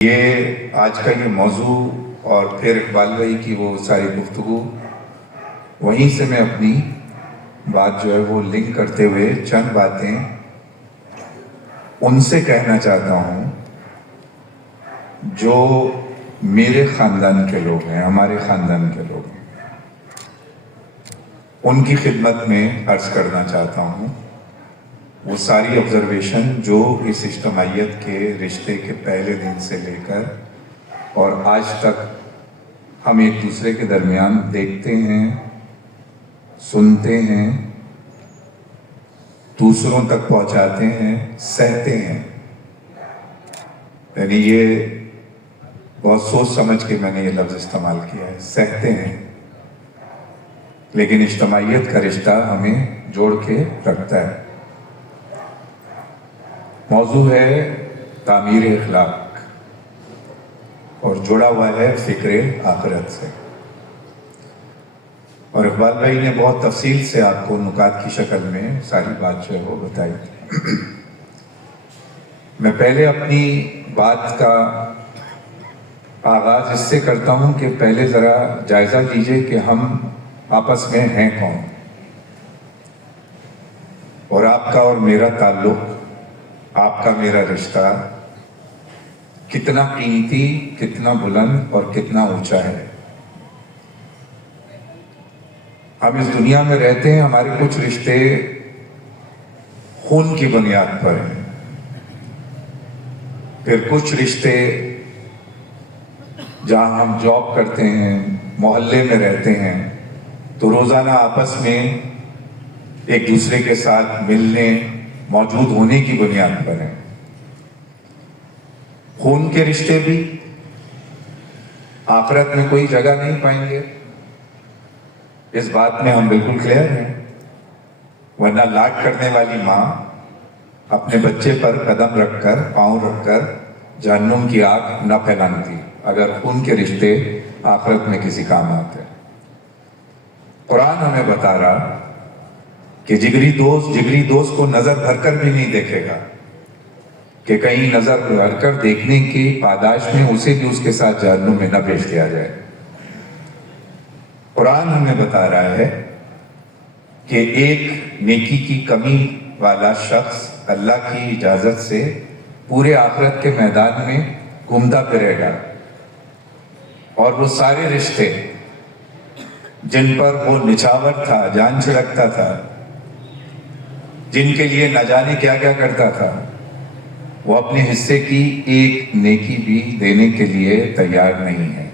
یہ آج کا یہ موضوع اور پھر اقبال بھائی کی وہ ساری گفتگو، وہیں سے میں اپنی بات جو ہے وہ لنک کرتے ہوئے چند باتیں ان سے کہنا چاہتا ہوں جو میرے خاندان کے لوگ ہیں، ہمارے خاندان کے لوگ ہیں، ان کی خدمت میں عرض کرنا چاہتا ہوں وہ ساری آبزرویشن جو اس اجتماعیت کے رشتے کے پہلے دن سے لے کر اور آج تک ہم ایک دوسرے کے درمیان دیکھتے ہیں، سنتے ہیں، دوسروں تک پہنچاتے ہیں، سہتے ہیں۔ یعنی یہ بہت سوچ سمجھ کے میں نے یہ لفظ استعمال کیا ہے، سہتے ہیں، لیکن اجتماعیت کا رشتہ ہمیں جوڑ کے رکھتا ہے۔ موضوع ہے تعمیر اخلاق اور جڑا ہوا ہے فکر آخرت سے، اور اقبال بھائی نے بہت تفصیل سے آپ کو نکات کی شکل میں ساری بات جو ہے وہ بتائی تھی۔ میں پہلے اپنی بات کا آغاز اس سے کرتا ہوں کہ پہلے ذرا جائزہ لیجئے کہ ہم آپس میں ہیں کون، اور آپ کا اور میرا تعلق، آپ کا میرا رشتہ کتنا قیمتی، کتنا بلند اور کتنا اونچا ہے۔ ہم اس دنیا میں رہتے ہیں، ہمارے کچھ رشتے خون کی بنیاد پر ہیں، پھر کچھ رشتے جہاں ہم جاب کرتے ہیں، محلے میں رہتے ہیں، تو روزانہ آپس میں ایک دوسرے کے ساتھ ملنے، موجود ہونے کی بنیاد پر ہیں۔ خون کے رشتے بھی آخرت میں کوئی جگہ نہیں پائیں گے، اس بات میں ہم بالکل کلیئر ہیں، ورنہ لاڈ کرنے والی ماں اپنے بچے پر قدم رکھ کر، پاؤں رکھ کر جہنم کی آگ نہ پھیلانتی اگر خون کے رشتے آخرت میں کسی کام آتے۔ قرآن ہمیں بتا رہا کہ جگری دوست کو نظر بھر کر بھی نہیں دیکھے گا، کہ کہیں نظر بھر کر دیکھنے کی پاداش میں اسے بھی اس کے ساتھ جہنم میں نہ بھیج دیا جائے۔ قرآن ہمیں بتا رہا ہے کہ ایک نیکی کی کمی والا شخص اللہ کی اجازت سے پورے آخرت کے میدان میں گھومتا پھرے گا، اور وہ سارے رشتے جن پر وہ نچھاور تھا، جان چھڑکتا تھا، جن کے لیے نہ جانے کیا کیا کرتا تھا، وہ اپنے حصے کی ایک نیکی بھی دینے کے لیے تیار نہیں ہے۔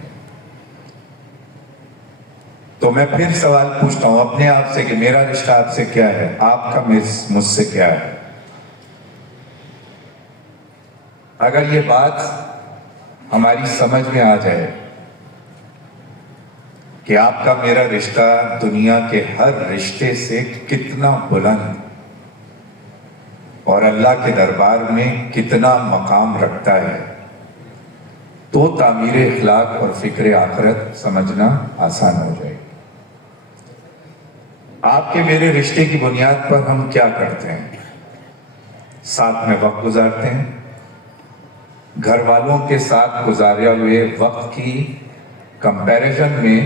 تو میں پھر سوال پوچھتا ہوں اپنے آپ سے کہ میرا رشتہ آپ سے کیا ہے، آپ کا مجھ سے کیا ہے؟ اگر یہ بات ہماری سمجھ میں آ جائے کہ آپ کا میرا رشتہ دنیا کے ہر رشتے سے کتنا بلند اور اللہ کے دربار میں کتنا مقام رکھتا ہے، تو تعمیر اخلاق اور فکر آخرت سمجھنا آسان ہو جائے گی۔ آپ کے میرے رشتے کی بنیاد پر ہم کیا کرتے ہیں؟ ساتھ میں وقت گزارتے ہیں، گھر والوں کے ساتھ گزارے ہوئے وقت کی کمپیریزن میں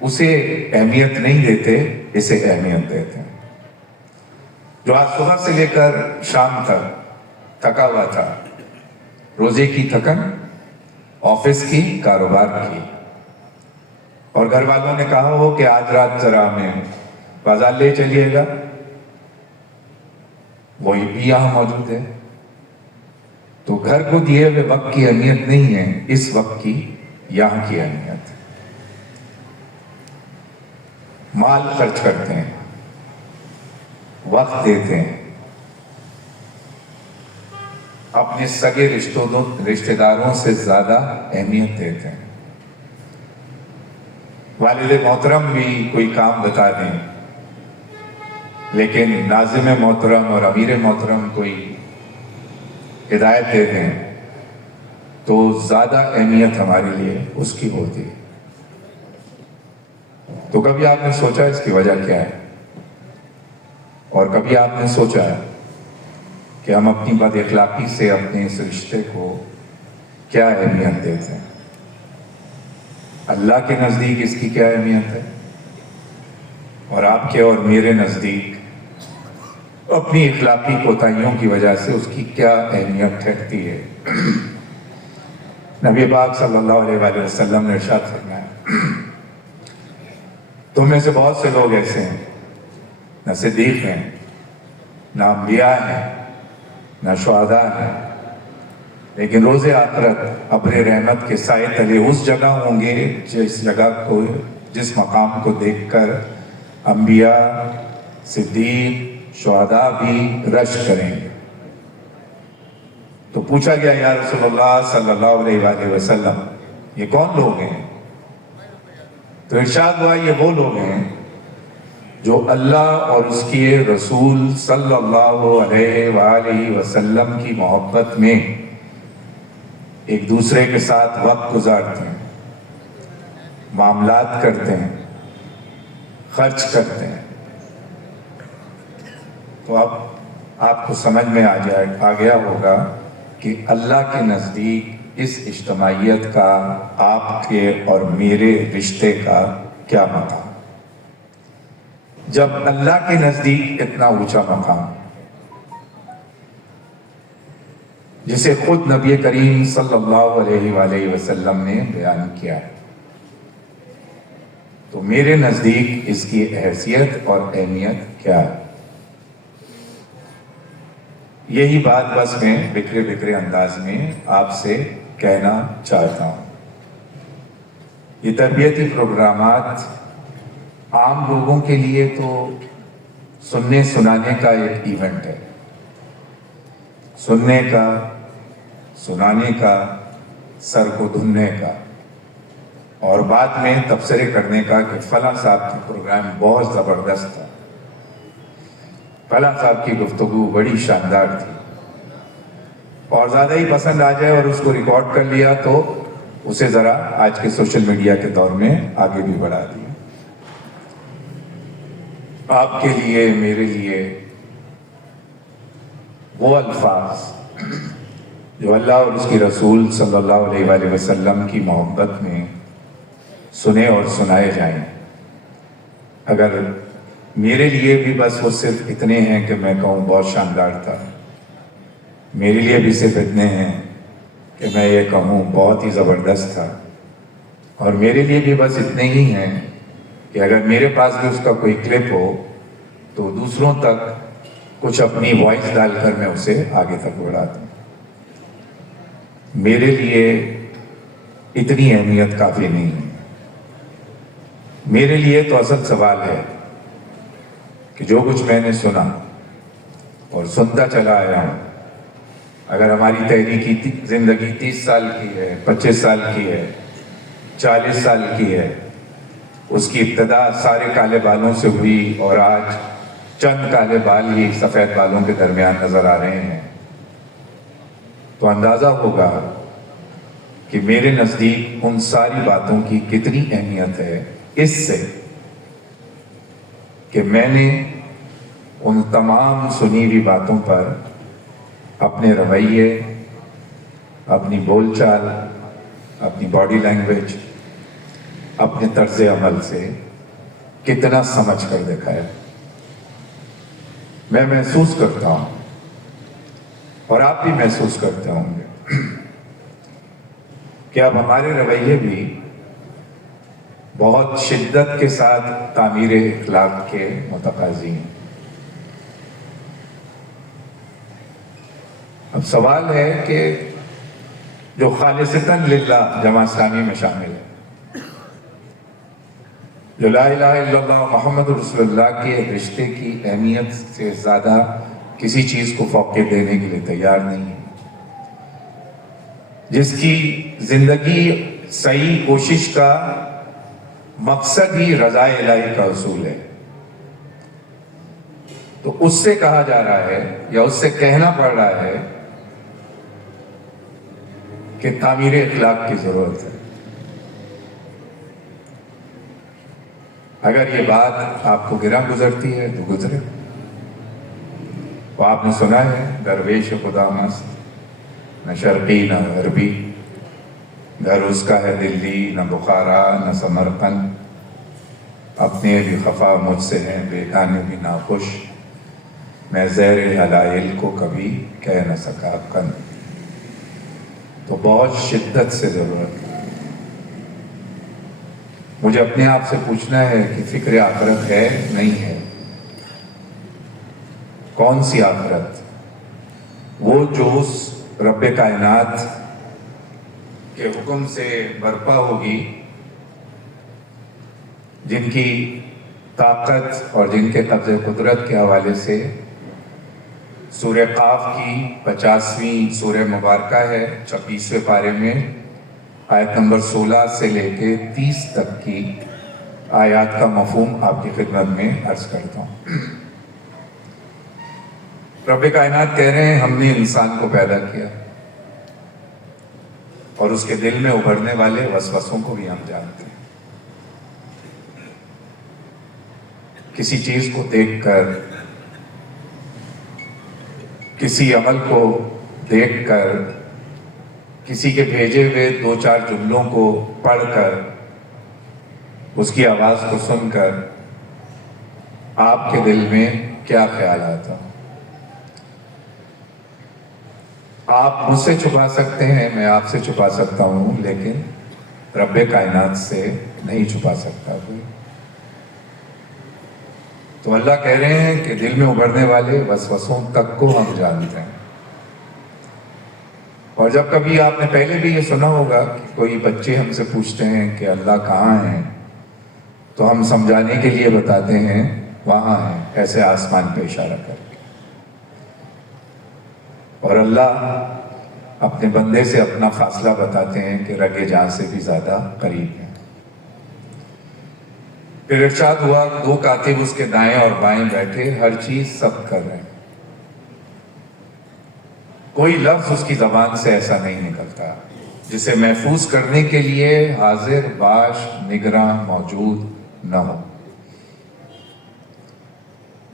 اسے اہمیت نہیں دیتے، اسے اہمیت دیتے ہیں۔ جو آج صبح سے لے کر شام تک تھکا ہوا تھا، روزے کی تھکن، آفس کی، کاروبار کی، اور گھر والوں نے کہا ہو کہ آج رات ذرا ہمیں بازار لے چلیے گا، وہی بھی یہاں موجود ہے، تو گھر کو دیے ہوئے وقت کی اہمیت نہیں ہے، اس وقت کی یہاں کی اہمیت ہے۔ مال خرچ کرتے ہیں، وقت دیتے ہیں، اپنے سگے رشتہ داروں سے زیادہ اہمیت دیتے ہیں۔ والد محترم بھی کوئی کام بتا دیں، لیکن ناظم محترم اور امیر محترم کوئی ہدایت دے دیں تو زیادہ اہمیت ہمارے لیے اس کی ہوتی ہے۔ تو کبھی آپ نے سوچا اس کی وجہ کیا ہے؟ اور کبھی آپ نے سوچا کہ ہم اپنی بد اخلاقی سے اپنے اس رشتے کو کیا اہمیت دیتے ہیں، اللہ کے نزدیک اس کی کیا اہمیت ہے، اور آپ کے اور میرے نزدیک اپنی اخلاقی کوتاہیوں کی وجہ سے اس کی کیا اہمیت ٹھہرتی ہے۔ نبی پاک صلی اللہ علیہ وآلہ وسلم نے ارشاد فرمایا، تم میں سے بہت سے لوگ ایسے ہیں، نہ صدیق ہیں، نہ انبیاء ہیں، نہ شہداء ہیں، لیکن روز آخرت ابر رحمت کے سائے تلے اس جگہ ہوں گے جس مقام کو دیکھ کر انبیاء، صدیق، شہداء بھی رشک کریں گے۔ تو پوچھا گیا یا رسول اللہ صلی اللہ علیہ وآلہ وسلم، یہ کون لوگ ہیں؟ تو ارشاد ہوا، یہ وہ لوگ ہیں جو اللہ اور اس کے رسول صلی اللہ علیہ وآلہ وسلم کی محبت میں ایک دوسرے کے ساتھ وقت گزارتے ہیں، معاملات کرتے ہیں، خرچ کرتے ہیں۔ تو اب آپ کو سمجھ میں آ گیا ہوگا کہ اللہ کے نزدیک اس اجتماعیت کا آپ کے اور میرے رشتے کا کیا مقام، جب اللہ کے نزدیک اتنا اونچا مقام جسے خود نبی کریم صلی اللہ علیہ وآلہ وسلم نے بیان کیا ہے، تو میرے نزدیک اس کی حیثیت اور اہمیت کیا ہے۔ یہی بات بس میں بکھرے انداز میں آپ سے کہنا چاہتا ہوں۔ یہ تربیتی پروگرامات عام لوگوں کے لیے تو سننے سنانے کا ایک ایونٹ ہے، سننے کا، سنانے کا، سر کو دھننے کا، اور بعد میں تبصرے کرنے کا کہ فلاں صاحب کا پروگرام بہت زبردست تھا، فلاں صاحب کی گفتگو بڑی شاندار تھی، اور زیادہ ہی پسند آ جائے اور اس کو ریکارڈ کر لیا تو اسے ذرا آج کے سوشل میڈیا کے دور میں آگے بھی بڑھا دیا۔ آپ کے لیے، میرے لیے وہ الفاظ جو اللہ اور اس کی رسول صلی اللہ علیہ وآلہ وسلم کی محبت میں سنے اور سنائے جائیں، اگر میرے لیے بھی بس وہ صرف اتنے ہیں کہ میں کہوں بہت شاندار تھا، میرے لیے بھی صرف اتنے ہیں کہ میں یہ کہوں بہت ہی زبردست تھا، اور میرے لیے بھی بس اتنے ہی ہیں کہ اگر میرے پاس بھی اس کا کوئی کلپ ہو تو دوسروں تک کچھ اپنی وائس ڈال کر میں اسے آگے تک بڑھا دوں۔ میرے لیے اتنی اہمیت کافی نہیں ہے۔ میرے لیے تو اصل سوال ہے کہ جو کچھ میں نے سنا اور سنتا چلا آیا ہوں، اگر ہماری تحریکی زندگی 30 سال کی ہے، 25 سال کی ہے، 40 سال کی ہے، اس کی ابتدا سارے کالے بالوں سے ہوئی اور آج چند کالے بال ہی سفید بالوں کے درمیان نظر آ رہے ہیں، تو اندازہ ہوگا کہ میرے نزدیک ان ساری باتوں کی کتنی اہمیت ہے، اس سے کہ میں نے ان تمام سنی ہوئی باتوں پر اپنے رویے، اپنی بول چال، اپنی باڈی لینگویج، اپنے طرز عمل سے کتنا سمجھ کر دکھایا۔ میں محسوس کرتا ہوں اور آپ بھی محسوس کرتے ہوں گے کہ اب ہمارے رویے بھی بہت شدت کے ساتھ تعمیر اخلاق کے متقاضی ہیں۔ اب سوال ہے کہ جو خالصتاً للہ جمع اسلامی میں شامل ہے، جو لا الہ الا اللہ محمد رسول اللہ کے رشتے کی اہمیت سے زیادہ کسی چیز کو فوقیت دینے کے لیے تیار نہیں ہے، جس کی زندگی صحیح کوشش کا مقصد ہی رضا الہی کا حصول ہے، تو اس سے کہا جا رہا ہے یا اس سے کہنا پڑ رہا ہے کہ تعمیر اخلاق کی ضرورت ہے۔ اگر یہ بات آپ کو گراں گزرتی ہے تو گزرے۔ وہ آپ نے سنا ہے درویش خدا مست، نہ شرقی نہ غربی، گھر اس کا ہے دلی نہ بخارا نہ سمرقند، اپنے بھی خفا مجھ سے ہیں بیگانے بھی ناخوش، میں زیر علائل کو کبھی کہہ نہ سکا کن۔ تو بہت شدت سے ضرورت ہے۔ مجھے اپنے آپ سے پوچھنا ہے کہ فکر آخرت ہے نہیں ہے؟ کون سی آخرت؟ وہ جو اس رب کائنات کے حکم سے برپا ہوگی، جن کی طاقت اور جن کے قبض قدرت کے حوالے سے سورہ قاف کی 50ویں سورہ مبارکہ ہے، 26ویں پارے میں آیت نمبر 16 سے لے کے 30 تک کی آیات کا مفہوم آپ کی خدمت میں عرض کرتا ہوں۔ رب کائنات کہہ رہے ہیں ہم نے انسان کو پیدا کیا اور اس کے دل میں ابھرنے والے وسوسوں کو بھی ہم جانتے ہیں۔ کسی چیز کو دیکھ کر، کسی عمل کو دیکھ کر، کسی کے بھیجے ہوئے 2-4 جملوں کو پڑھ کر، اس کی آواز کو سن کر آپ کے دل میں کیا خیال آتا؟ آپ مجھ سے چھپا سکتے ہیں، میں آپ سے چھپا سکتا ہوں، لیکن رب کائنات سے نہیں چھپا سکتا کوئی۔ تو اللہ کہہ رہے ہیں کہ دل میں ابھرنے والے وسوسوں تک کو ہم جانتے ہیں۔ اور جب کبھی آپ نے پہلے بھی یہ سنا ہوگا کہ کوئی بچے ہم سے پوچھتے ہیں کہ اللہ کہاں ہیں، تو ہم سمجھانے کے لیے بتاتے ہیں وہاں ہیں، ایسے آسمان پہ اشارہ کر کے۔ اور اللہ اپنے بندے سے اپنا فاصلہ بتاتے ہیں کہ رگے جاں سے بھی زیادہ قریب ہیں۔ پھر ارشاد ہوا 2 کاتب اس کے دائیں اور بائیں بیٹھے، ہر چیز ثبت کر رہے ہیں، کوئی لفظ اس کی زبان سے ایسا نہیں نکلتا جسے محفوظ کرنے کے لیے حاضر باش نگراں موجود نہ ہو۔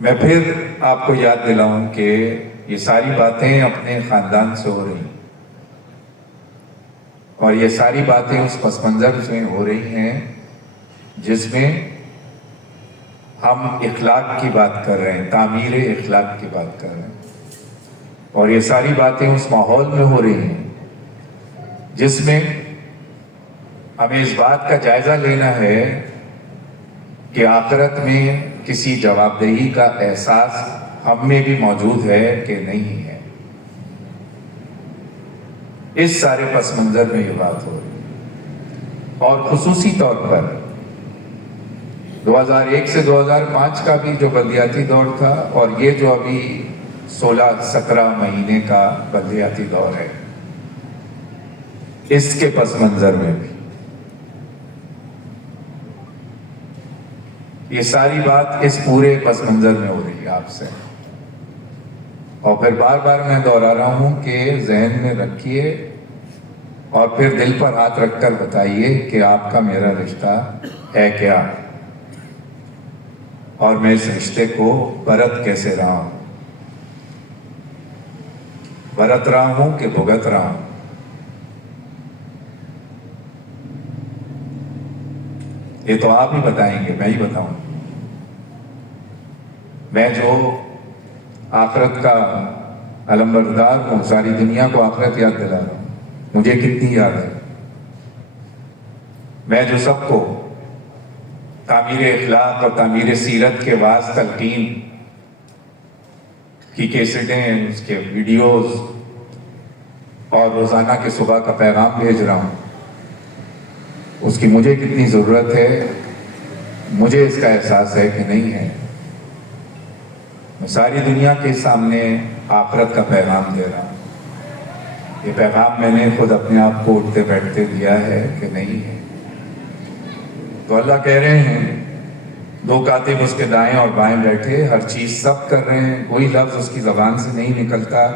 میں پھر آپ کو یاد دلاؤں کہ یہ ساری باتیں اپنے خاندان سے ہو رہی ہیں، اور یہ ساری باتیں اس پس منظر سے ہو رہی ہیں جس میں ہم اخلاق کی بات کر رہے ہیں، تعمیر اخلاق کی بات کر رہے ہیں، اور یہ ساری باتیں اس ماحول میں ہو رہی ہیں جس میں ہمیں اس بات کا جائزہ لینا ہے کہ آخرت میں کسی جواب دہی کا احساس ہم میں بھی موجود ہے کہ نہیں ہے۔ اس سارے پس منظر میں یہ بات ہو رہی ہے، اور خصوصی طور پر 2001 سے 2005 کا بھی جو بلدیاتی دور تھا، اور یہ جو ابھی 16-17 مہینے کا بلدیاتی دور ہے، اس کے پس منظر میں بھی یہ ساری بات اس پورے پس منظر میں ہو رہی ہے آپ سے۔ اور پھر بار بار میں دوہرا رہا ہوں کہ ذہن میں رکھیے اور پھر دل پر ہاتھ رکھ کر بتائیے کہ آپ کا میرا رشتہ ہے کیا، اور میں اس رشتے کو برت کیسے رہا ہوں، برت رہا ہوں کہ بھگت رہا ہوں۔ یہ تو آپ ہی بتائیں گے، میں ہی بتاؤں۔ میں جو آخرت کا علمبردار ہوں، ساری دنیا کو آخرت یاد دلا رہا ہوں، مجھے کتنی یاد ہے۔ میں جو سب کو تعمیر اخلاق اور تعمیر سیرت کے بعض تلقین کی کیسٹیں، اس کے ویڈیوز اور روزانہ کے صبح کا پیغام بھیج رہا ہوں، اس کی مجھے کتنی ضرورت ہے، مجھے اس کا احساس ہے کہ نہیں ہے۔ میں ساری دنیا کے سامنے آخرت کا پیغام دے رہا ہوں۔ یہ پیغام میں نے خود اپنے آپ کو اٹھتے بیٹھتے دیا ہے کہ نہیں ہے؟ تو اللہ کہہ رہے ہیں 2 کاتب اس کے دائیں اور بائیں بیٹھے، ہر چیز ثبت کر رہے ہیں، کوئی لفظ اس کی زبان سے نہیں نکلتا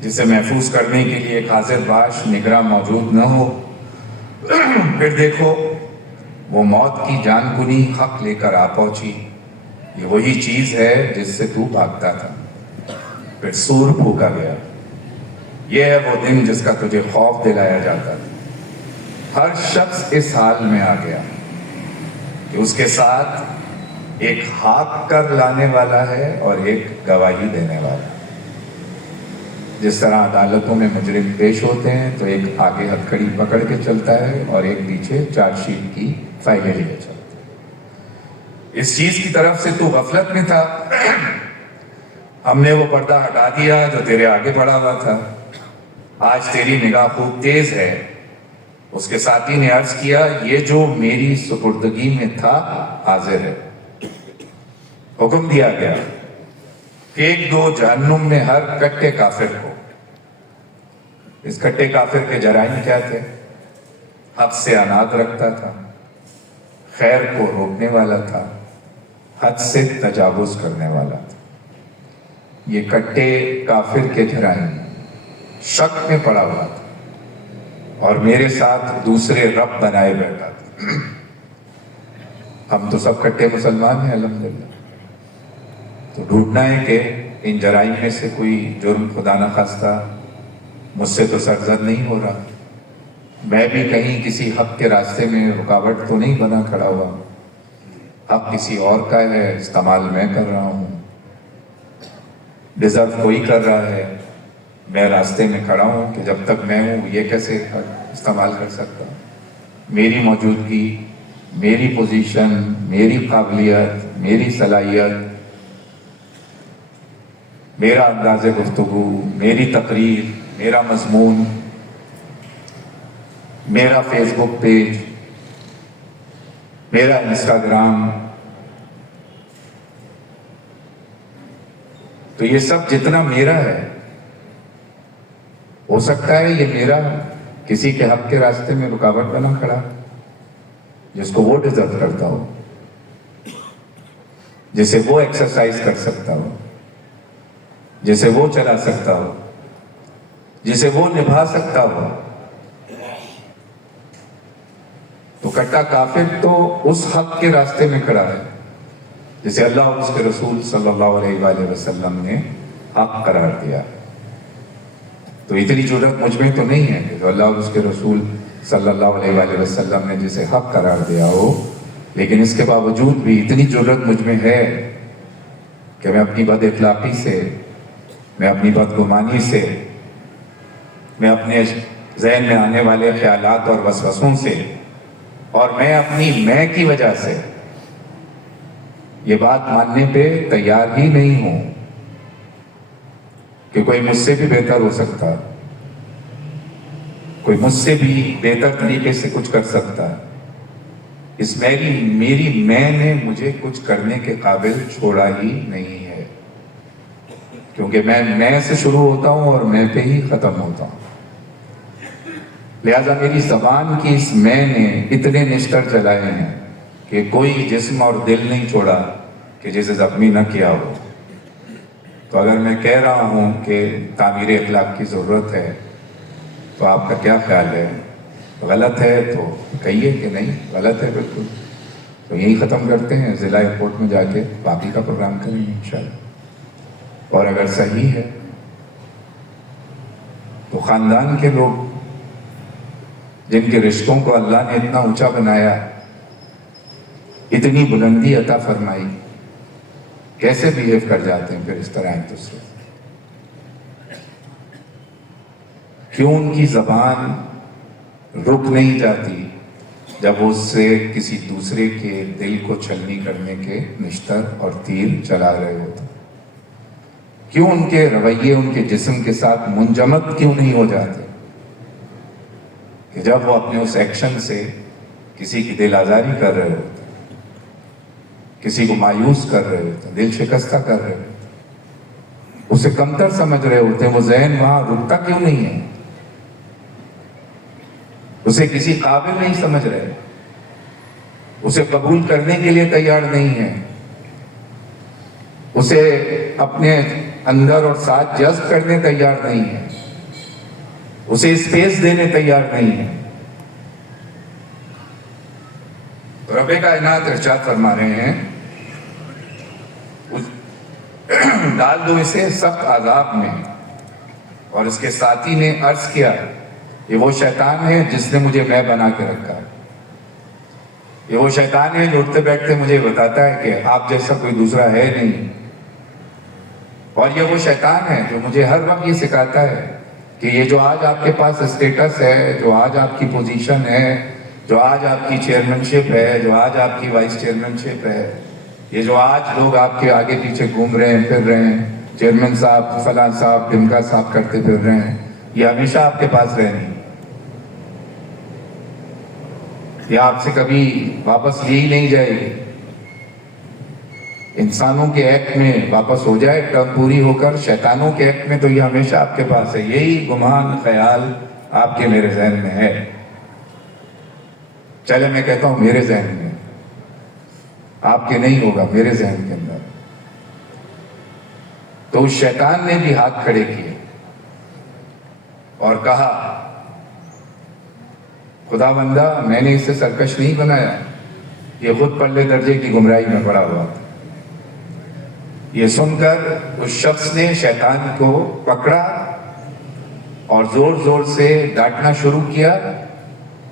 جسے محفوظ کرنے کے لیے ایک حاضر باش نگراں موجود نہ ہو۔ پھر دیکھو وہ موت کی جان کنی حق لے کر آ پہنچی، یہ وہی چیز ہے جس سے تو بھاگتا تھا، پھر سور پھونکا گیا، یہ ہے وہ دن جس کا تجھے خوف دلایا جاتا تھا۔ ہر شخص اس حال میں آ گیا کہ اس کے ساتھ ایک ہاک کر لانے والا ہے اور ایک گواہی دینے والا. جس طرح عدالتوں میں مجرم پیش ہوتے ہیں تو ایک آگے ہتھکڑی پکڑ کے چلتا ہے اور ایک پیچھے چارج شیٹ کی فائلیں لے کے چلتا ہے. اس چیز کی طرف سے تو غفلت میں تھا، ہم نے وہ پردہ ہٹا دیا جو تیرے آگے پڑا ہوا تھا. آج تیری نگاہ خوب تیز ہے. اس کے ساتھی نے عرض کیا یہ جو میری سپردگی میں تھا حاضر ہے. حکم دیا گیا پھینک دو جہنم میں ہر کٹے کافر کو. اس کٹے کافر کے جرائم کیا تھے؟ حق سے عناد رکھتا تھا، خیر کو روکنے والا تھا، حد سے تجاوز کرنے والا تھا. یہ کٹے کافر کے جرائم شک میں پڑا ہوا تھا اور میرے ساتھ دوسرے رب بنائے بیٹھا تھا. ہم تو سب کٹے مسلمان ہیں الحمدللہ. تو ڈھونڈنا ہے کہ ان جرائم میں سے کوئی جرم خدا نہ خواستہ مجھ سے تو سرزد نہیں ہو رہا. میں بھی کہیں کسی حق کے راستے میں رکاوٹ تو نہیں بنا کھڑا ہوا. حق کسی اور کا ہے، استعمال میں کر رہا ہوں. ڈیزرو کوئی کر رہا ہے، میں راستے میں کھڑا ہوں کہ جب تک میں ہوں یہ کیسے استعمال کر سکتا. میری موجودگی، میری پوزیشن، میری قابلیت، میری صلاحیت، میرا انداز گفتگو، میری تقریر، میرا مضمون، میرا فیس بک پیج، میرا انسٹاگرام، تو یہ سب جتنا میرا ہے، ہو سکتا ہے یہ میرا کسی کے حق کے راستے میں رکاوٹ بنا کھڑا، جس کو وہ ڈیزرو کرتا ہو، جسے وہ ایکسرسائز کر سکتا ہو، جسے وہ چلا سکتا ہو، جسے وہ نبھا سکتا ہو. تو کٹا کافر تو اس حق کے راستے میں کھڑا ہے جسے اللہ اور اس کے رسول صلی اللہ علیہ وآلہ وسلم نے حق قرار دیا. تو اتنی جرأت مجھ میں تو نہیں ہے کہ جو اللہ اور اس کے رسول صلی اللہ علیہ وآلہ وسلم نے جسے حق قرار دیا ہو، لیکن اس کے باوجود بھی اتنی جرأت مجھ میں ہے کہ میں اپنی بد اخلاقی سے، میں اپنی بدگمانی سے، میں اپنے ذہن میں آنے والے خیالات اور وسوسوں سے، اور میں اپنی میں کی وجہ سے یہ بات ماننے پہ تیار ہی نہیں ہوں کہ کوئی مجھ سے بھی بہتر ہو سکتا، کوئی مجھ سے بھی بہتر طریقے سے کچھ کر سکتا. اس میری میں نے مجھے کچھ کرنے کے قابل چھوڑا ہی نہیں ہے، کیونکہ میں سے شروع ہوتا ہوں اور میں پہ ہی ختم ہوتا ہوں. لہذا میری زبان کی اس میں نے اتنے نشتر چلائے ہیں کہ کوئی جسم اور دل نہیں چھوڑا کہ جسے زخمی نہ کیا ہو. تو اگر میں کہہ رہا ہوں کہ تعمیر اخلاق کی ضرورت ہے تو آپ کا کیا خیال ہے؟ غلط ہے تو کہیے کہ نہیں غلط ہے بالکل. تو یہی ختم کرتے ہیں، ضلع ایئرپورٹ میں جا کے باقی کا پروگرام کریں گے انشاءاللہ. اور اگر صحیح ہے تو خاندان کے لوگ جن کے رشتوں کو اللہ نے اتنا اونچا بنایا، اتنی بلندی عطا فرمائی، کیسے بیہیو کر جاتے ہیں پھر اس طرح ایک دوسرے سے؟ کیوں ان کی زبان رک نہیں جاتی جب وہ اس سے کسی دوسرے کے دل کو چھلنی کرنے کے نشتر اور تیر چلا رہے ہوتے؟ کیوں ان کے رویے ان کے جسم کے ساتھ منجمد کیوں نہیں ہو جاتے کہ جب وہ اپنے اس ایکشن سے کسی کی دل آزاری کر رہے ہوتے، کسی کو مایوس کر رہے ہوتے، دل شکستہ کر رہے ہوتے، اسے کمتر سمجھ رہے ہوتے، وہ ذہن وہاں رکتا کیوں نہیں ہے؟ اسے کسی قابل نہیں سمجھ رہے، اسے قبول کرنے کے لیے تیار نہیں ہے، اسے اپنے اندر اور ساتھ جذب کرنے تیار نہیں ہے، اسے اسپیس دینے تیار نہیں ہے. تو رب کائنات ارشاد فرما رہے ہیں ڈال دو اسے سخت عذاب میں. اور اس کے ساتھی نے عرض کیا یہ وہ شیطان ہے جس نے مجھے میں بنا کے رکھا ہے. یہ وہ شیطان ہے جو اٹھتے بیٹھتے مجھے بتاتا ہے کہ آپ جیسا کوئی دوسرا ہے نہیں. اور یہ وہ شیطان ہے جو مجھے ہر وقت یہ سکھاتا ہے کہ یہ جو آج آپ کے پاس اسٹیٹس ہے، جو آج آپ کی پوزیشن ہے، جو آج آپ کی چیئرمین ہے، جو آج آپ کی وائس چیئرمین ہے، یہ جو آج لوگ آپ کے آگے پیچھے گھوم رہے ہیں، پھر رہے ہیں، چیئرمین صاحب، فلاں صاحب، ڈمکا صاحب کرتے پھر رہے ہیں، یہ ہمیشہ آپ کے پاس رہنی. یہ آپ سے کبھی واپس لی نہیں جائے گی. انسانوں کے ایکٹ میں واپس ہو جائے ٹرم پوری ہو کر، شیطانوں کے ایکٹ میں تو یہ ہمیشہ آپ کے پاس ہے. یہی گمان خیال آپ کے میرے ذہن میں ہے. چلے میں کہتا ہوں میرے ذہن میں، آپ کے نہیں ہوگا، میرے ذہن کے اندر. تو اس شیطان نے بھی ہاتھ کھڑے کیے اور کہا خدا بندہ میں نے اسے سرکش نہیں بنایا، یہ خود پلے درجے کی گمراہی میں پڑا ہوا تھا. یہ سن کر اس شخص نے شیطان کو پکڑا اور زور زور سے ڈانٹنا شروع کیا.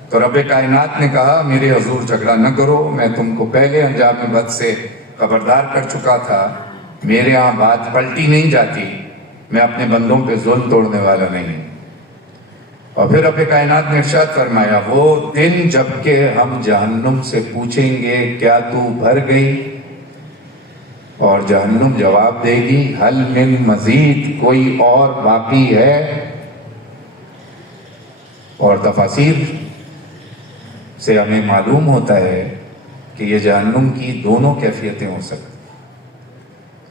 تو رب کائنات نے کہا میرے حضور جھگڑا نہ کرو، میں تم کو پہلے انجام بد سے خبردار کر چکا تھا. میرے ہاں بات پلٹی نہیں جاتی، میں اپنے بندوں پہ ظلم توڑنے والا نہیں. اور پھر رب کائنات نے ارشاد فرمایا وہ دن جب کہ ہم جہنم سے پوچھیں گے کیا تو بھر گئی، اور جہنم جواب دے گی حل من مزید، کوئی اور باقی ہے. اور تفاسیر سے ہمیں معلوم ہوتا ہے کہ یہ جہنم کی دونوں کیفیتیں ہو سکتی.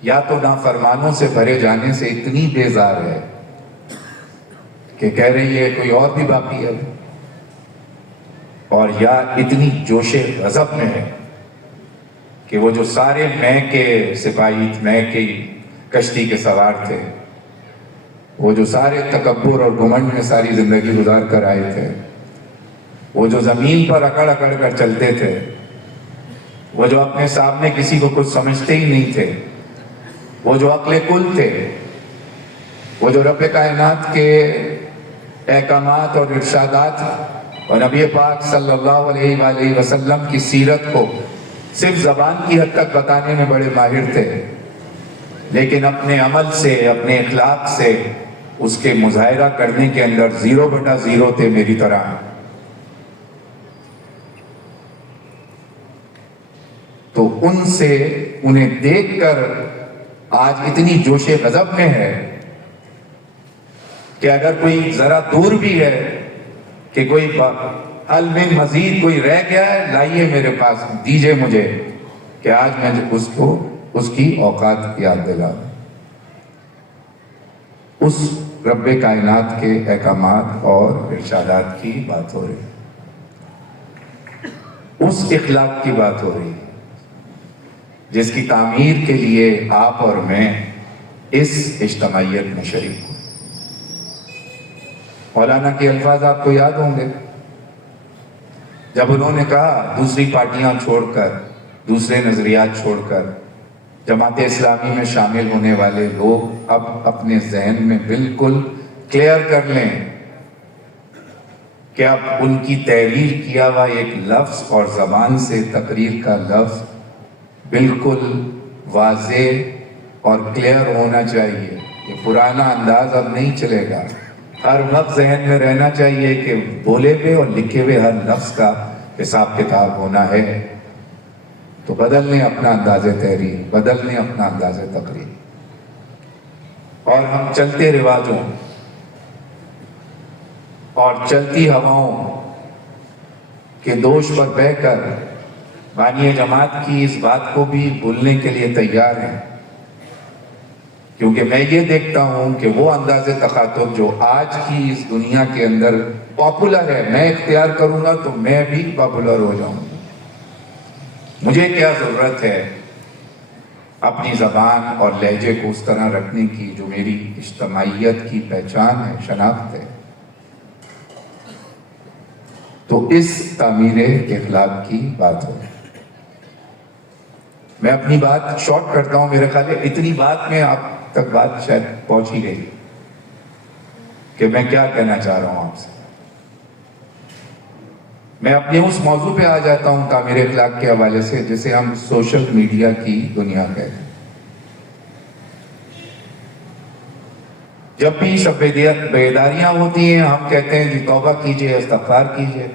یا تو نافرمانوں سے بھرے جانے سے اتنی بیزار ہے کہ کہہ رہی ہے کوئی اور بھی باقی ہے، اور یا اتنی جوش غضب میں ہے کہ وہ جو سارے میں کے سپاہی، میں کی کشتی کے سوار تھے، وہ جو سارے تکبر اور گھمنڈ میں ساری زندگی گزار کر آئے تھے، وہ جو زمین پر اکڑ اکڑ کر چلتے تھے، وہ جو اپنے سامنے کسی کو کچھ سمجھتے ہی نہیں تھے، وہ جو عقل کل تھے، وہ جو رب کائنات کے احکامات اور ارشادات اور نبی پاک صلی اللہ علیہ وآلہ وسلم کی سیرت کو صرف زبان کی حد تک بتانے میں بڑے ماہر تھے، لیکن اپنے عمل سے، اپنے اخلاق سے اس کے مظاہرہ کرنے کے اندر 0/0 تھے میری طرح. تو ان سے انہیں دیکھ کر آج اتنی جوش غضب میں ہے کہ اگر کوئی ذرا دور بھی ہے کہ کوئی حل من مزید کوئی رہ گیا ہے، لائیے میرے پاس، دیجئے مجھے کہ آج میں اس کو اس کی اوقات یاد دلا. اس رب کائنات کے احکامات اور ارشادات کی بات ہو رہی ہے، اس اخلاق کی بات ہو رہی ہے جس کی تعمیر کے لیے آپ اور میں اس اجتماعیت میں شریک ہوں. مولانا کے الفاظ آپ کو یاد ہوں گے جب انہوں نے کہا دوسری پارٹیاں چھوڑ کر، دوسرے نظریات چھوڑ کر جماعت اسلامی میں شامل ہونے والے لوگ اب اپنے ذہن میں بالکل کلیئر کر لیں کہ اب ان کی تحریر کیا ہوا ایک لفظ اور زبان سے تقریر کا لفظ بالکل واضح اور کلیئر ہونا چاہیے. یہ پرانا انداز اب نہیں چلے گا. ہر وقت ذہن میں رہنا چاہیے کہ بولے ہوئے اور لکھے ہوئے ہر لفظ کا حساب کتاب ہونا ہے. تو بدل لیں اپنا انداز تحریر، بدل لیں اپنا انداز تقریر، اور ہم چلتے رواجوں اور چلتی ہواؤں کے دوش پر بہ کر بانی جماعت کی اس بات کو بھی بھولنے کے لیے تیار ہیں. کیونکہ میں یہ دیکھتا ہوں کہ وہ انداز تخاطب جو آج کی اس دنیا کے اندر پاپولر ہے، میں اختیار کروں گا تو میں بھی پاپولر ہو جاؤں گا. مجھے کیا ضرورت ہے اپنی زبان اور لہجے کو اس طرح رکھنے کی جو میری اجتماعیت کی پہچان ہے، شناخت ہے. تو اس تعمیر اخلاق کی بات ہو. میں اپنی بات شارٹ کرتا ہوں، میرے خیال ہے اتنی بات میں آپ تک بات شاید پہنچ ہی گئی کہ میں کیا کہنا چاہ رہا ہوں آپ سے. میں اپنے اس موضوع پہ آ جاتا ہوں تعمیر اخلاق کے حوالے سے جسے ہم سوشل میڈیا کی دنیا کہتے ہیں۔ جب بھی شب بیداریاں ہوتی ہیں ہم کہتے ہیں جی توبہ کیجئے، استغفار کیجئے۔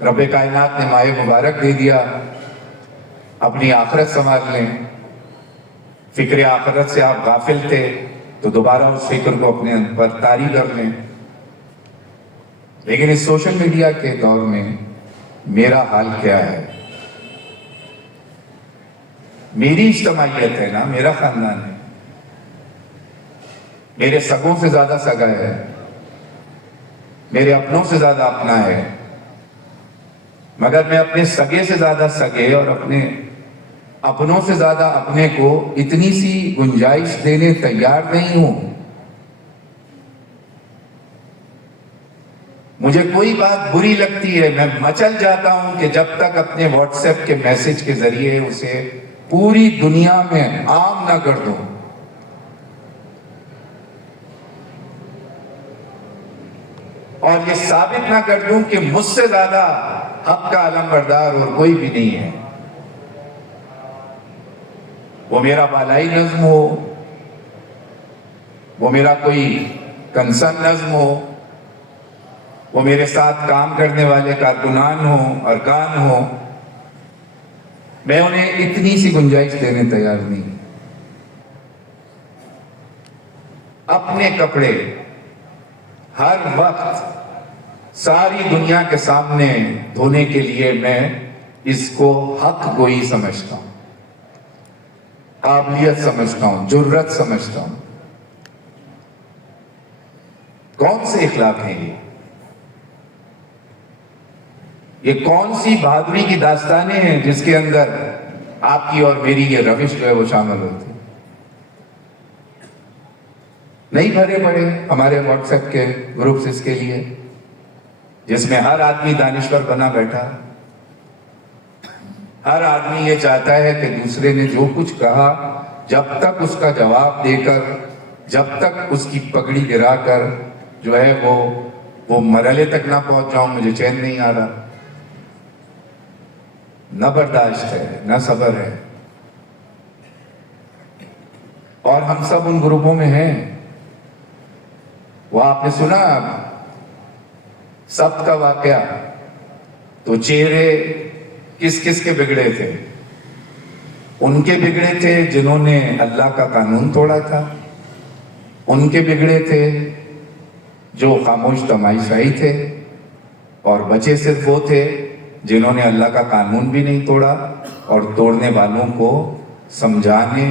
رب کائنات نے ماہ مبارک دے دیا، اپنی آخرت سنبھال لیں۔ فکر آخرت سے آپ غافل تھے تو دوبارہ اس فکر کو اپنے پر طاری کر لیں۔ لیکن اس سوشل میڈیا کے دور میں میرا حال کیا ہے؟ میری اجتماعیت ہے نا، میرا خاندان ہے، میرے سگوں سے زیادہ سگا ہے، میرے اپنوں سے زیادہ اپنا ہے، مگر میں اپنے سگے سے زیادہ سگے اور اپنے اپنوں سے زیادہ اپنے کو اتنی سی گنجائش دینے تیار نہیں ہوں۔ مجھے کوئی بات بری لگتی ہے میں مچل جاتا ہوں کہ جب تک اپنے واٹس ایپ کے میسج کے ذریعے اسے پوری دنیا میں عام نہ کر دوں۔ اور یہ ثابت نہ کر دوں کہ مجھ سے زیادہ حق کا علمبردار اور کوئی بھی نہیں ہے۔ وہ میرا بالائی نظم ہو، وہ میرا کوئی کنسرن نظم ہو، وہ میرے ساتھ کام کرنے والے کارکنان ہوں، ارکان ہوں، میں انہیں اتنی سی گنجائش دینے تیار نہیں۔ اپنے کپڑے ہر وقت ساری دنیا کے سامنے دھونے کے لیے میں اس کو حق گوئی سمجھتا ہوں، قابلیت سمجھتا ہوں، جرت سمجھتا ہوں۔ کون سے اخلاق ہیں یہ کون سی بہادری کی داستانیں ہیں جس کے اندر آپ کی اور میری یہ روش جو ہے وہ شامل ہوتی؟ نہیں بھرے پڑے ہمارے واٹس ایپ کے گروپس اس کے لیے جس میں ہر آدمی دانشور بنا بیٹھا، ہر آدمی یہ چاہتا ہے کہ دوسرے نے جو کچھ کہا جب تک اس کا جواب دے کر، جب تک اس کی پگڑی گرا کر جو ہے وہ مرحلے تک نہ پہنچ جاؤں مجھے چین نہیں آ رہا۔ نہ برداشت ہے، نہ صبر ہے، اور ہم سب ان گروپوں میں ہیں۔ وہ آپ نے سنا سب کا واقعہ، تو چہرے کس کس کے بگڑے تھے؟ ان کے بگڑے تھے جنہوں نے اللہ کا قانون توڑا تھا، ان کے بگڑے تھے جو خاموش تماشائی تھے، اور بچے صرف وہ تھے جنہوں نے اللہ کا قانون بھی نہیں توڑا اور توڑنے والوں کو سمجھانے،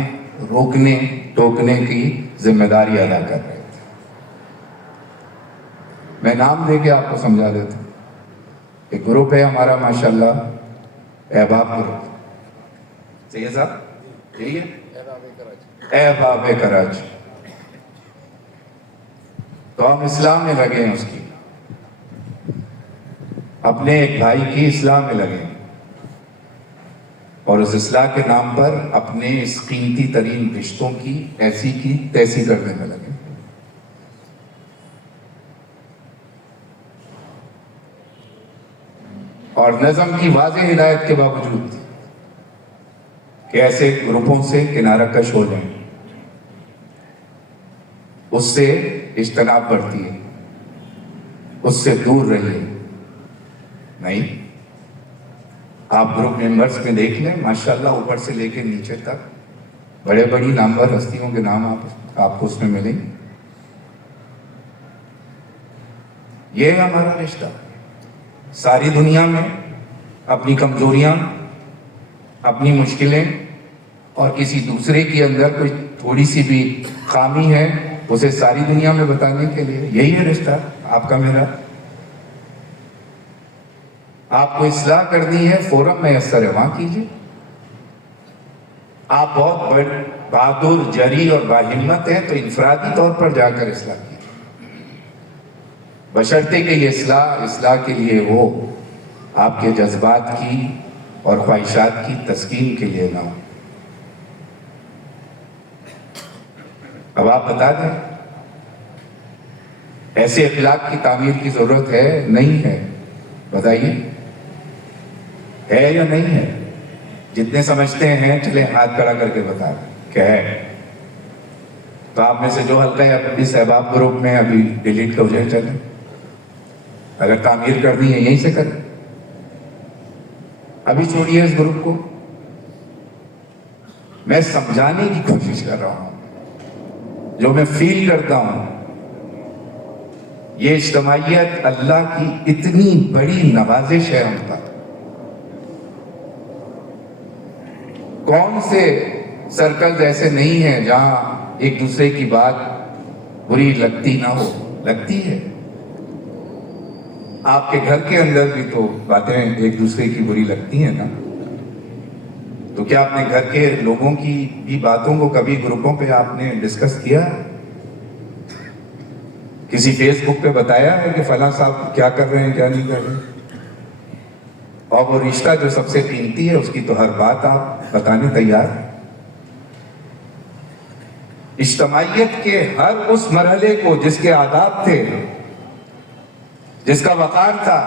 روکنے، ٹوکنے کی ذمہ داری ادا کر رہے تھے۔ میں نام دے کے آپ کو سمجھا دیتا ہوں۔ ایک گروپ ہے ہمارا ماشاءاللہ، احباب گروپ، صحیح ہے صاحب؟ یہی ہے احباب کراچی۔ تو ہم اسلام میں لگے ہیں، اس کی اپنے ایک بھائی کی اصلاح میں لگے، اور اس اصلاح کے نام پر اپنے اس قیمتی ترین رشتوں کی ایسی کی تیسی کرنے میں لگے۔ اور نظم کی واضح ہدایت کے باوجود کہ ایسے گروپوں سے کنارہ کش ہو جائیں، اس سے اجتناب بڑھتی ہے، اس سے دور رہیے۔ نہیں، آپ گروپ ممبرز میں دیکھ لیں، ماشاءاللہ اوپر سے لے کے نیچے تک بڑے بڑی نامور ہستیوں کے نام آپ کو اس میں ملیں گے۔ یہ ہے ہمارا رشتہ۔ ساری دنیا میں اپنی کمزوریاں، اپنی مشکلیں اور کسی دوسرے کے اندر کوئی تھوڑی سی بھی خامی ہے اسے ساری دنیا میں بتانے کے لیے، یہی ہے رشتہ آپ کا میرا۔ آپ کو اصلاح کرنی ہے، فورم میسر ہے وہاں کیجیے۔ آپ بہت بہادر، جری اور باہمت ہیں تو انفرادی طور پر جا کر اصلاح کیجیے، بشرطے کہ یہ اصلاح کے لیے ہو، آپ کے جذبات کی اور خواہشات کی تسکین کے لیے نہ ہو۔ اب آپ بتا دیں، ایسے اخلاق کی تعمیر کی ضرورت ہے نہیں ہے؟ بتائیے، ہے یا نہیں ہے؟ جتنے سمجھتے ہیں چلے ہاتھ کھڑا کر کے بتا دیں کہ ہے۔ تو آپ میں سے جو حلقہ ہے اپنی احباب گروپ میں ابھی ڈیلیٹ ہو جائے، چلیں، اگر تعمیر کرنی ہے یہیں سے کریں، ابھی چھوڑیے اس گروپ کو۔ میں سمجھانے کی کوشش کر رہا ہوں، جو میں فیل کرتا ہوں، یہ اجتماعیت اللہ کی اتنی بڑی نوازش ہے ہم پر۔ کون سے سرکلز ایسے نہیں ہیں جہاں ایک دوسرے کی بات بری لگتی نہ ہو؟ لگتی ہے۔ آپ کے گھر کے اندر بھی تو باتیں ایک دوسرے کی بری لگتی ہیں نا؟ تو کیا اپنے گھر کے لوگوں کی بھی باتوں کو کبھی گروپوں پہ آپ نے ڈسکس کیا؟ کسی فیس بک پہ بتایا ہے کہ فلاں صاحب کیا کر رہے ہیں کیا نہیں کر رہے ہیں؟ اور وہ رشتہ جو سب سے قیمتی ہے اس کی تو ہر بات آپ بتانے تیار ہیں۔ اجتماعیت کے ہر اس مرحلے کو جس کے آداب تھے، جس کا وقار تھا،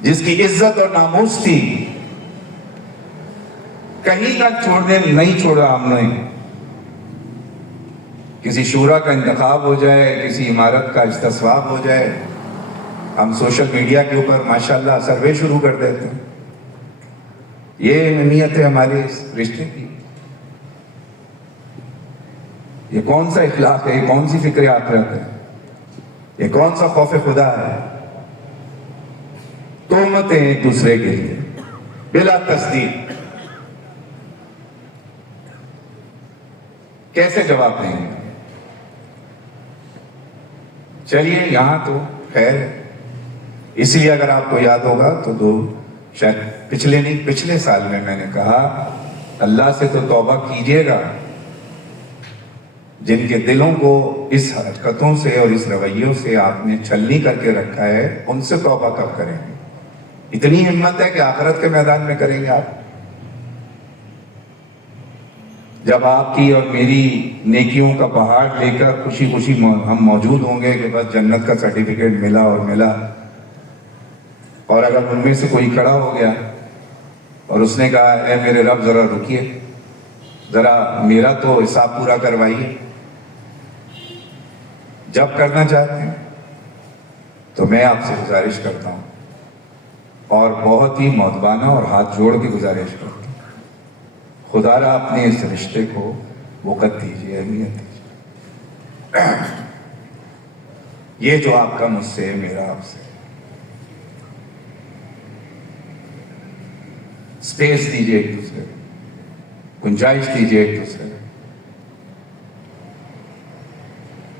جس کی عزت اور ناموس تھی، کہیں تک نہیں چھوڑا ہم نے۔ کسی شورا کا انتخاب ہو جائے، کسی عمارت کا استصواب ہو جائے، ہم سوشل میڈیا کے اوپر ماشاءاللہ سروے شروع کر دیتے ہیں۔ یہ اہمیت ہے ہمارے اس رشتے کی۔ یہ کون سا اخلاق ہے؟ یہ کون سی فکر آخرت ہے؟ یہ کون سا خوف خدا ہے؟ تہمتیں ایک دوسرے کے لیے بلا تصدیق، کیسے جواب دیں گے؟ چلیے یہاں تو خیر ہے، اس لیے اگر آپ کو یاد ہوگا تو شاید پچھلے سال میں نے کہا اللہ سے تو توبہ کیجئے گا، جن کے دلوں کو اس حرکتوں سے اور اس رویوں سے آپ نے چھلنی کر کے رکھا ہے، ان سے توبہ کب کریں گے؟ اتنی ہمت ہے کہ آخرت کے میدان میں کریں گے آپ؟ جب آپ کی اور میری نیکیوں کا پہاڑ لے کر خوشی خوشی ہم موجود ہوں گے کہ بس جنت کا سرٹیفکیٹ ملا اور ملا، اور اگر ان میں سے کوئی کھڑا ہو گیا اور اس نے کہا اے میرے رب ذرا رکیے، ذرا میرا تو حساب پورا کروائیے، جب کرنا چاہتے ہیں تو میں آپ سے گزارش کرتا ہوں، اور بہت ہی مؤدبانہ اور ہاتھ جوڑ کے گزارش کرتا ہوں، خدا را اپنے اس رشتے کو وقت دیجیے، اہمیت دیجیے۔ یہ جو آپ کا مجھ سے ہے، میرا آپ سے، سپیس دیجیے ایک دوسرے کو، گنجائش دیجیے ایک دوسرے کو،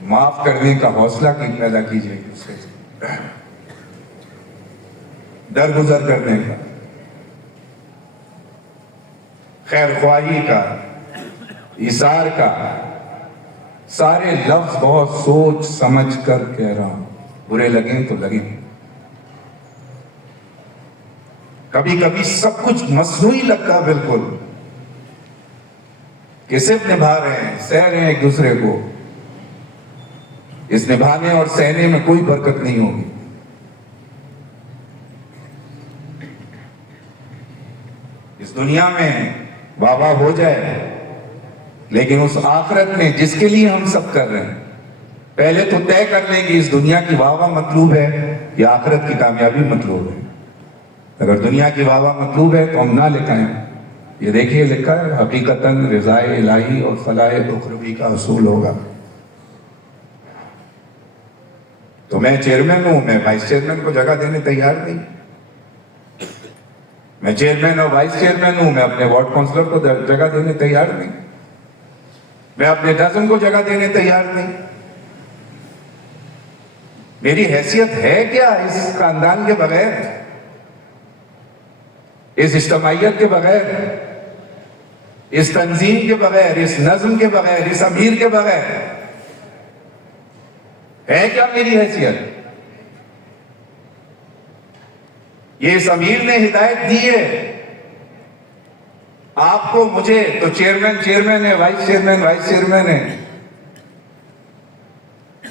معاف کرنے کا حوصلہ کی پیدا کیجیے ایک دوسرے سے، درگزر کرنے کا، خیر خواہی کا، ایثار کا، سارے لفظ بہت سوچ سمجھ کر کہہ رہا ہوں، برے لگیں تو لگیں۔ کبھی کبھی سب کچھ مصنوعی لگتا بالکل، کہ صرف نبھا رہے ہیں، سہ رہے ہیں ایک دوسرے کو، اس نبھانے اور سہنے میں کوئی برکت نہیں ہوگی۔ اس دنیا میں واہ واہ ہو جائے، لیکن اس آخرت میں جس کے لیے ہم سب کر رہے ہیں، پہلے تو طے کر لیں کہ اس دنیا کی واہ واہ مطلوب ہے یا آخرت کی کامیابی مطلوب ہے۔ اگر دنیا کی واہ واہ مطلوب ہے تو ہم نہ لکھائیں، یہ دیکھیے لکھا ہے حقیقتاً رضائے الہی اور فلاح اخروی کا حصول ہوگا۔ تو میں چیئرمین ہوں، میں وائس چیئرمین کو جگہ دینے تیار نہیں، میں چیئرمین اور وائس چیئرمین ہوں، میں اپنے وارڈ کونسلر کو جگہ دینے تیار نہیں، میں اپنے ڈزن کو جگہ دینے تیار نہیں۔ میری حیثیت ہے کیا اس خاندان کے بغیر، اس اجتماعیت کے بغیر، اس تنظیم کے بغیر، اس نظم کے بغیر، اس امیر کے بغیر ہے کیا میری حیثیت؟ یہ اس امیر نے ہدایت دی ہے آپ کو، مجھے تو چیئرمین چیئرمین ہے، وائس چیئرمین وائس چیئرمین ہے،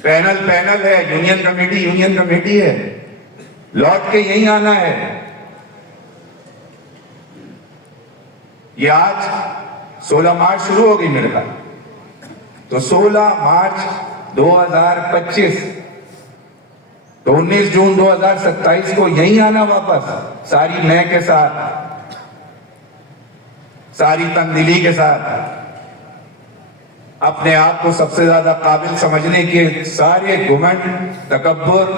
پینل ہے، یونین کمیٹی ہے، لوٹ کے یہیں آنا ہے۔ یہ آج 16 مارچ شروع ہوگی میرے خیال، تو 16 مارچ 2025 تو 19 جون 2027 کو یہیں آنا واپس، ساری نئے کے ساتھ، ساری تندیلی کے ساتھ، اپنے آپ کو سب سے زیادہ قابل سمجھنے کے سارے گھمنڈ، تکبر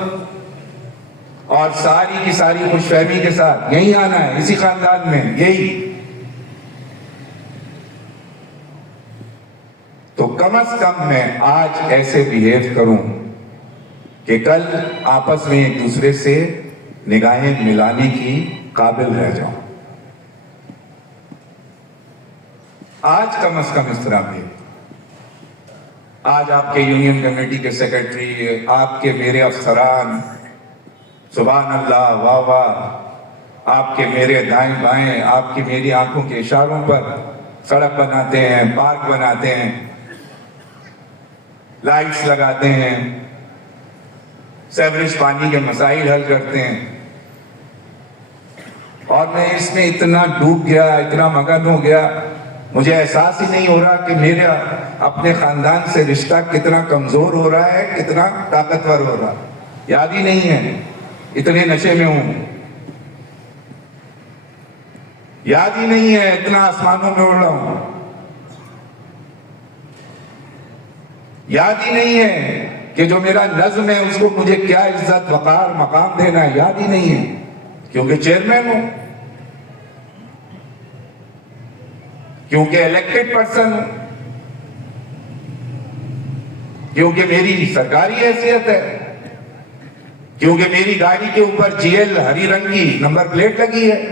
اور ساری کی ساری خوش فہمی کے ساتھ یہیں آنا ہے، اسی خاندان میں، یہی۔ تو کم از کم میں آج ایسے بیہیو کروں کہ کل آپس میں ایک دوسرے سے نگاہیں ملانے کی قابل رہ جاؤں۔ آج کم از کم اس طرح بھی، آج آپ کے یونین کمیٹی کے سیکرٹری، آپ کے میرے افسران، سبحان اللہ، واہ واہ، آپ کے میرے دائیں بائیں، آپ کی میری آنکھوں کے اشاروں پر سڑک بناتے ہیں، پارک بناتے ہیں، لائٹس لگاتے ہیں، سیوریج پانی کے مسائل حل کرتے ہیں، اور میں اس میں اتنا ڈوب گیا، اتنا مگن ہو گیا، مجھے احساس ہی نہیں ہو رہا کہ میرا اپنے خاندان سے رشتہ کتنا کمزور ہو رہا ہے، کتنا طاقتور ہو رہا ہے، یاد ہی نہیں ہے، اتنے نشے میں ہوں، یاد ہی نہیں ہے، اتنا آسمانوں میں اڑ رہا ہوں، یاد ہی نہیں ہے کہ جو میرا نظم ہے اس کو مجھے کیا عزت، وقار، مقام دینا ہے، یاد ہی نہیں ہے، کیونکہ چیئرمین ہوں، کیونکہ الیکٹڈ پرسن ہوں، کیونکہ میری سرکاری حیثیت ہے، کیونکہ میری گاڑی کے اوپر جی ایل ہری رنگ کی نمبر پلیٹ لگی ہے۔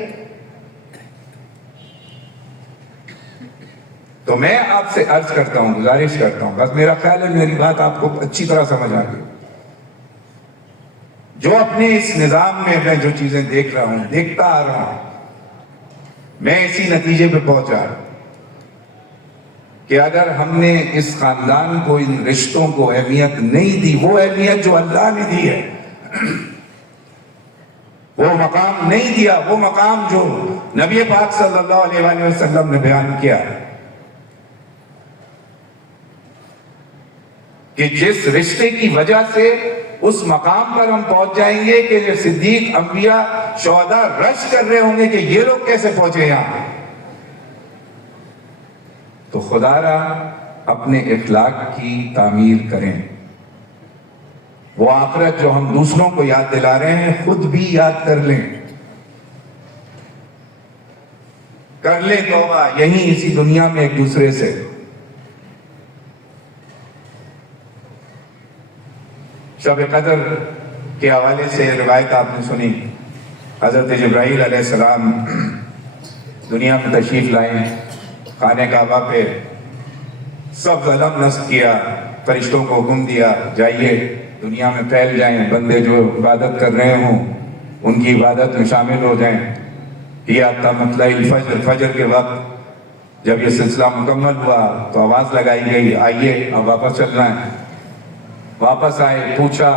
تو میں آپ سے عرض کرتا ہوں، گزارش کرتا ہوں، بس میرا خیال ہے میری بات آپ کو اچھی طرح سمجھ آ گئی، جو اپنے اس نظام میں جو چیزیں دیکھ رہا ہوں، دیکھتا آ رہا ہوں، میں اسی نتیجے پہ پہنچا کہ اگر ہم نے اس خاندان کو، ان رشتوں کو اہمیت نہیں دی، وہ اہمیت جو اللہ نے دی ہے، وہ مقام نہیں دیا، وہ مقام جو نبی پاک صلی اللہ علیہ وآلہ وسلم نے بیان کیا کہ جس رشتے کی وجہ سے اس مقام پر ہم پہنچ جائیں گے کہ جو صدیق، انبیاء، شہداء رش کر رہے ہوں گے کہ یہ لوگ کیسے پہنچے یہاں، تو خدا را اپنے اخلاق کی تعمیر کریں، وہ آخرت جو ہم دوسروں کو یاد دلا رہے ہیں خود بھی یاد کر لیں، کر لیں توبہ یہیں اسی دنیا میں ایک دوسرے سے۔ شب قدر کے حوالے سے روایت آپ نے سنی، حضرت جبرائیل علیہ السلام دنیا میں تشریف لائے، خانہ کعبہ پہ سب ظلم نصب کیا، فرشتوں کو حکم دیا جائیے دنیا میں پھیل جائیں، بندے جو عبادت کر رہے ہوں ان کی عبادت میں شامل ہو جائیں، یہ آتا مطلع الفجر، فجر کے وقت جب یہ سلسلہ مکمل ہوا تو آواز لگائی گئی، آئیے اب واپس چلنا ہے۔ واپس آئے، پوچھا،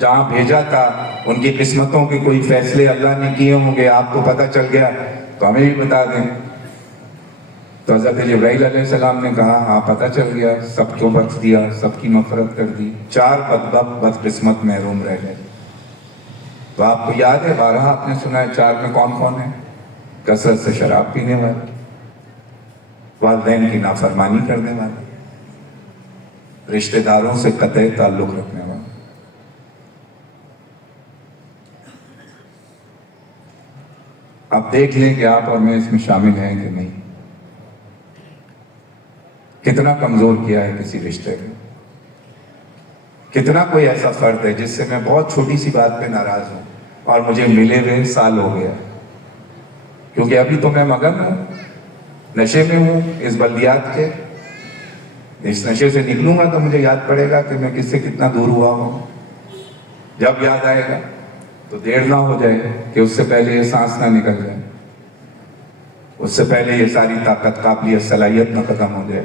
جہاں بھیجا تھا ان کی قسمتوں کے کوئی فیصلے اللہ نے کیے ہوں گے، آپ کو پتہ چل گیا تو ہمیں بھی بتا دیں۔ تو حضرت جبرائیل علیہ السلام نے کہا ہاں پتہ چل گیا، سب کو بخش دیا، سب کی مغفرت کر دی، 4 بدبخت بدقسمت محروم رہ گئے۔ تو آپ کو یاد ہے، بارہا آپ نے سنا ہے 4 میں کون کون ہے؟ کثرت سے شراب پینے والے، والدین کی نافرمانی کرنے والے، رشتہ داروں سے قطع تعلق رکھنے والے۔ اب دیکھ لیں کہ آپ اور میں اس میں شامل ہیں کہ نہیں، کتنا کمزور کیا ہے کسی رشتے کو، کتنا کوئی ایسا فرد ہے جس سے میں بہت چھوٹی سی بات پہ ناراض ہوں اور مجھے ملے ہوئے سال ہو گیا، کیونکہ ابھی تو میں مگن ہوں، نشے میں ہوں اس بلدیات کے، اس نشے سے نکلوں گا تو مجھے یاد پڑے گا کہ میں کس سے کتنا دور ہوا ہوں، جب یاد آئے گا تو دیر نہ ہو جائے کہ اس سے پہلے یہ سانس نہ نکل جائے، اس سے پہلے یہ ساری طاقت، قابلیت، صلاحیت نہ ختم ہو جائے۔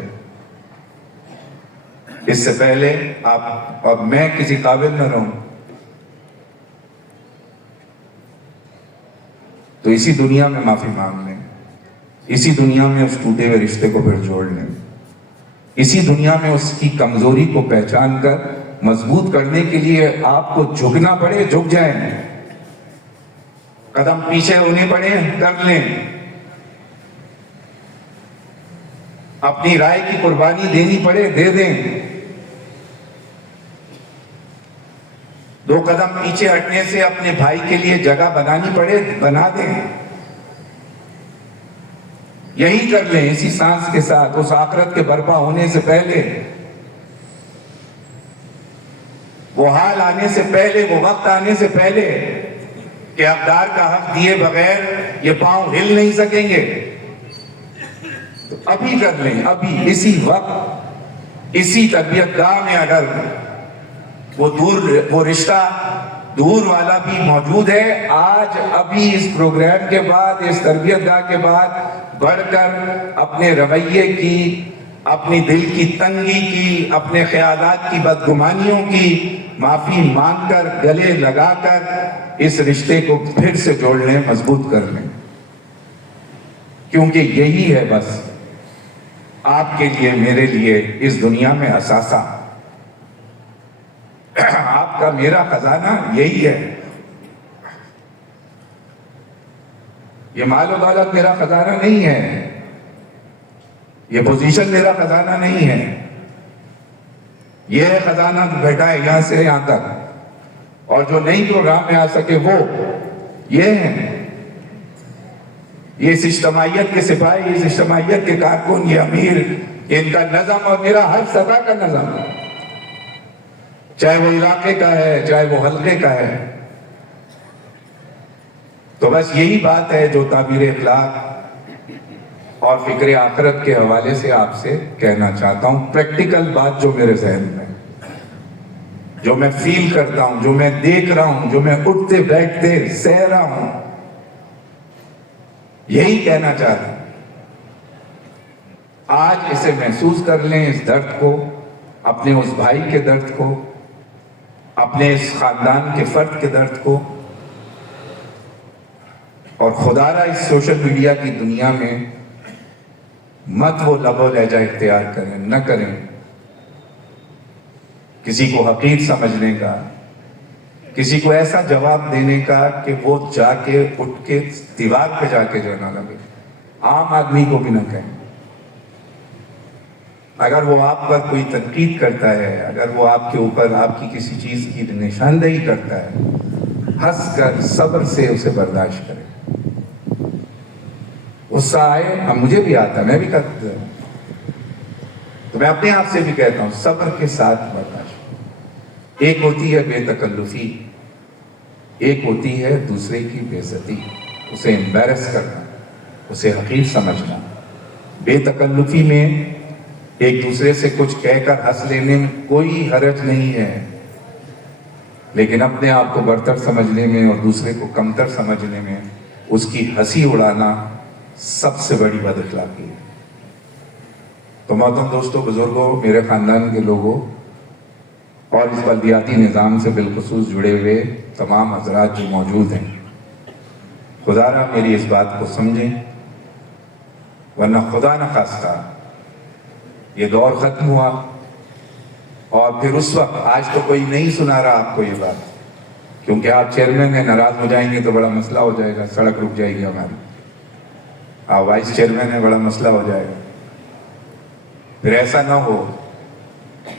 اس سے پہلے آپ اور میں کسی قابل نہ رہوں تو اسی دنیا میں معافی مانگ لیں، اسی دنیا میں اس ٹوٹے ہوئے رشتے کو پھر جوڑ لیں، اسی دنیا میں اس کی کمزوری کو پہچان کر مضبوط کرنے کے لیے آپ کو جھکنا پڑے جھک جائیں، قدم پیچھے ہونے پڑے کر لیں، اپنی رائے کی قربانی دینی پڑے دے دیں، دو قدم پیچھے ہٹنے سے اپنے بھائی کے لیے جگہ بنانی پڑے بنا دیں، یہی کر لیں اسی سانس کے ساتھ، اس آخرت کے برپا ہونے سے پہلے، وہ حال آنے سے پہلے، وہ وقت آنے سے پہلے کہ اقدار کا حق دیے بغیر یہ پاؤں ہل نہیں سکیں گے، تو ابھی کر لیں، ابھی اسی وقت اسی تربیت گاہ میں اگر وہ رشتہ دور والا بھی موجود ہے، آج ابھی اس پروگرام کے بعد، اس تربیت گاہ کے بعد بڑھ کر اپنے رویے کی، اپنی دل کی تنگی کی، اپنے خیالات کی بدگمانیوں کی معافی مانگ کر، گلے لگا کر اس رشتے کو پھر سے جوڑ لیں، مضبوط کر لیں، کیونکہ یہی ہے بس آپ کے لیے، میرے لیے اس دنیا میں اثاثہ، آپ کا میرا خزانہ یہی ہے، یہ مال و دولت میرا خزانہ نہیں ہے، یہ پوزیشن میرا خزانہ نہیں ہے، یہ خزانہ بیٹھا ہے یہاں سے یہاں تک، اور جو نئی پروگرام میں آ سکے وہ یہ ہیں، یہ اس اجتماعیت کے سپاہی، اس اجتماعیت کے کارکن، یہ امیر، ان کا نظم اور میرا ہر سطح کا نظم، چاہے وہ علاقے کا ہے، چاہے وہ حلقے کا ہے، تو بس یہی بات ہے جو تعبیر اخلاق اور فکر آخرت کے حوالے سے آپ سے کہنا چاہتا ہوں، پریکٹیکل بات جو میرے ذہن میں، جو میں فیل کرتا ہوں، جو میں دیکھ رہا ہوں، جو میں اٹھتے بیٹھتے سہ رہا ہوں، یہی کہنا چاہتا ہوں۔ آج اسے محسوس کر لیں، اس درد کو، اپنے اس بھائی کے درد کو، اپنے اس خاندان کے فرد کے درد کو، اور خدا را اس سوشل میڈیا کی دنیا میں مت وہ لب و لہجہ اختیار کریں، نہ کریں کسی کو حقیر سمجھنے کا، کسی کو ایسا جواب دینے کا کہ وہ جا کے اٹھ کے دیوار پہ جا کے جو نہ لگے، عام آدمی کو بھی نہ کہیں۔ اگر وہ آپ پر کوئی تنقید کرتا ہے، اگر وہ آپ کے اوپر آپ کی کسی چیز کی نشاندہی کرتا ہے، ہنس کر صبر سے اسے برداشت کریں۔ غصہ آئے، اب مجھے بھی آتا ہے، میں بھی کرتا ہوں، تو میں اپنے آپ سے بھی کہتا ہوں صبر کے ساتھ برداشت۔ ایک ہوتی ہے بے تکلفی، ایک ہوتی ہے دوسرے کی بے عزتی، اسے امبیرس کرنا، اسے حقیر سمجھنا۔ بے تکلفی میں ایک دوسرے سے کچھ کہہ کر ہنس لینے میں کوئی حرج نہیں ہے، لیکن اپنے آپ کو برتر سمجھنے میں اور دوسرے کو کمتر سمجھنے میں اس کی ہنسی اڑانا سب سے بڑی بد اخلاقی ہے۔ تو محترم دوستوں، بزرگوں، میرے خاندان کے لوگوں اور اس بلدیاتی نظام سے بالخصوص جڑے ہوئے تمام حضرات جو موجود ہیں، خدا را میری اس بات کو سمجھیں، ورنہ خدا نہ خواستہ یہ دور ختم ہوا اور پھر اس وقت، آج تو کوئی نہیں سنا رہا آپ کو یہ بات، کیونکہ آپ چیئرمین ہیں، ناراض ہو جائیں گے تو بڑا مسئلہ ہو جائے گا، سڑک رک جائے گی ہماری۔ آپ وائس چیئرمین ہیں، بڑا مسئلہ ہو جائے گا۔ پھر ایسا نہ ہو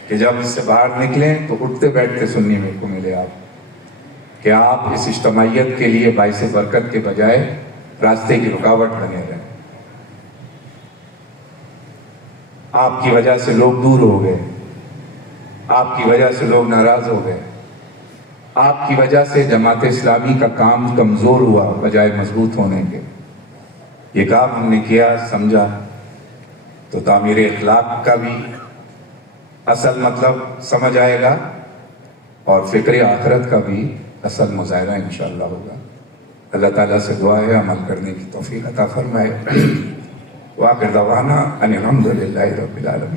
کہ جب اس سے باہر نکلیں تو اٹھتے بیٹھتے سننے میں کو ملے آپ کہ آپ اس اجتماعیت کے لیے باعث برکت کے بجائے راستے کی رکاوٹ بنے رہے، آپ کی وجہ سے لوگ دور ہو گئے، آپ کی وجہ سے لوگ ناراض ہو گئے، آپ کی وجہ سے جماعت اسلامی کا کام کمزور ہوا بجائے مضبوط ہونے کے۔ یہ کام ہم نے کیا، سمجھا، تو تعمیر اخلاق کا بھی اصل مطلب سمجھ آئے گا اور فکر آخرت کا بھی اصل مظاہرہ انشاءاللہ ہوگا۔ اللہ تعالیٰ سے دعا ہے عمل کرنے کی توفیق عطا فرمائے۔ وآخر دعوانا ان الحمد للہ رب العالمین۔